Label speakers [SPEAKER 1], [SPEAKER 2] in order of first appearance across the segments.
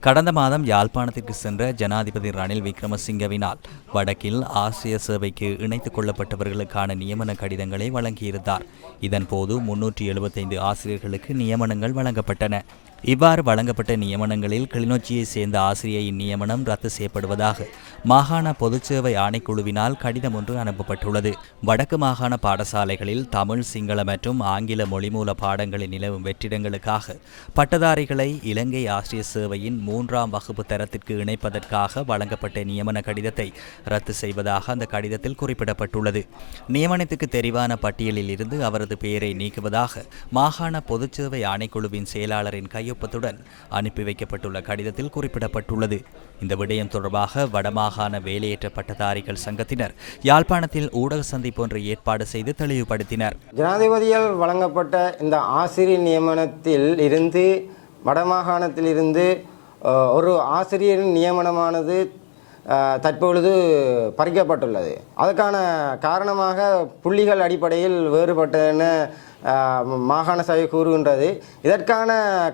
[SPEAKER 1] கடந்த மாதம் யாழ்ப்பாணத்திற்கு சென்ற ஜனாதிபதி ரணில் விக்ரமசிங்கவினால் வடக்கில் ஆசிய சேவைக்கு இணைத்துக் கொள்ளப்பட்டவர்களுக்கான நியமன கடிதங்களை வழங்கியிருந்தார். இதன்போது முன்னூற்றி எழுபத்தைந்து ஆசிரியர்களுக்கு நியமனங்கள் வழங்கப்பட்டன. இவ்வாறு வழங்கப்பட்ட நியமனங்களில் கிளிநொச்சியை சேர்ந்த ஆசிரியையின் நியமனம் ரத்து செய்யப்படுவதாக மாகாண பொதுச்சேவை ஆணைக்குழுவினால் கடிதம் ஒன்று அனுப்பப்பட்டுள்ளது. வடக்கு மாகாண பாடசாலைகளில் தமிழ் சிங்கள மற்றும் ஆங்கில மொழிமூல பாடங்களில் நிலவும் வெற்றிடங்களுக்காக பட்டதாரிகளை இலங்கை ஆசிரியர் சேவையின் மூன்றாம் வகுப்பு தரத்திற்கு இணைப்பதற்காக வழங்கப்பட்ட நியமன கடிதத்தை ரத்து செய்வதாக அந்த கடிதத்தில் குறிப்பிடப்பட்டுள்ளது. நியமனத்துக்கு தெரிவான பட்டியலில் இருந்து அவரது பெயரை நீக்குவதாக மாகாண பொதுச்சேவை ஆணைக்குழுவின் செயலாளரின் கையொப்பத்துடன் அனுப்பி வைக்கப்பட்டுள்ள கடிதத்தில் குறிப்பிடப்பட்டுள்ளது. இந்த விடயம் தொடர்பாக வடமாகாண வேலையேற்ற பட்டதாரிகள் சங்கத்தினர் யாழ்ப்பாணத்தில் ஊடக சந்திப்பு ஒன்று ஏற்பாடு செய்து தெளிவுபடுத்தினர்.
[SPEAKER 2] ஜனாதிபதியால் வழங்கப்பட்ட இந்த ஆசிரியர் நியமனத்தில் இருந்து வடமாகாணத்தில் இருந்து ஒரு ஆசிரியரின் நியமனமானது தற்பொழுது பறிக்கப்பட்டுள்ளது. அதுக்கான காரணமாக புள்ளிகள் அடிப்படையில் வேறுபட்டன மாகாண சபை கூறுகின்றது. இதற்கான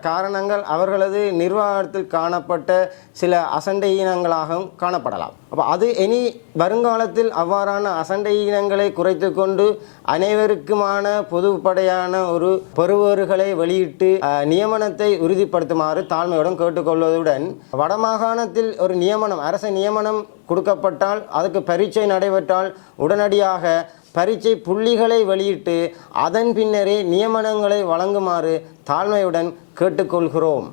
[SPEAKER 2] காரணங்கள் அவர்களது நிர்வாகத்தில் காணப்பட்ட சில அசண்டையினங்களாகவும் காணப்படலாம். அப்போ அது இனி வருங்காலத்தில் அவ்வாறான அசண்டையினங்களை குறைத்து கொண்டு அனைவருக்குமான பொதுப்படையான ஒரு பெறுவர்களை வெளியிட்டு நியமனத்தை உறுதிப்படுத்துமாறு தாழ்மையுடன் கேட்டுக்கொள்வதுடன் வடமாகாணத்தில் ஒரு நியமனம் அரச நியமனம் கொடுக்கப்பட்டால் அதுக்கு பரீட்சை நடைபெற்றால் உடனடியாக பரீட்சை புள்ளிகளை வெளியிட்டு அதன் பின்னரே நியமனங்களை வழங்குமாறு தாழ்மையுடன் கேட்டுக்கொள்கிறோம்.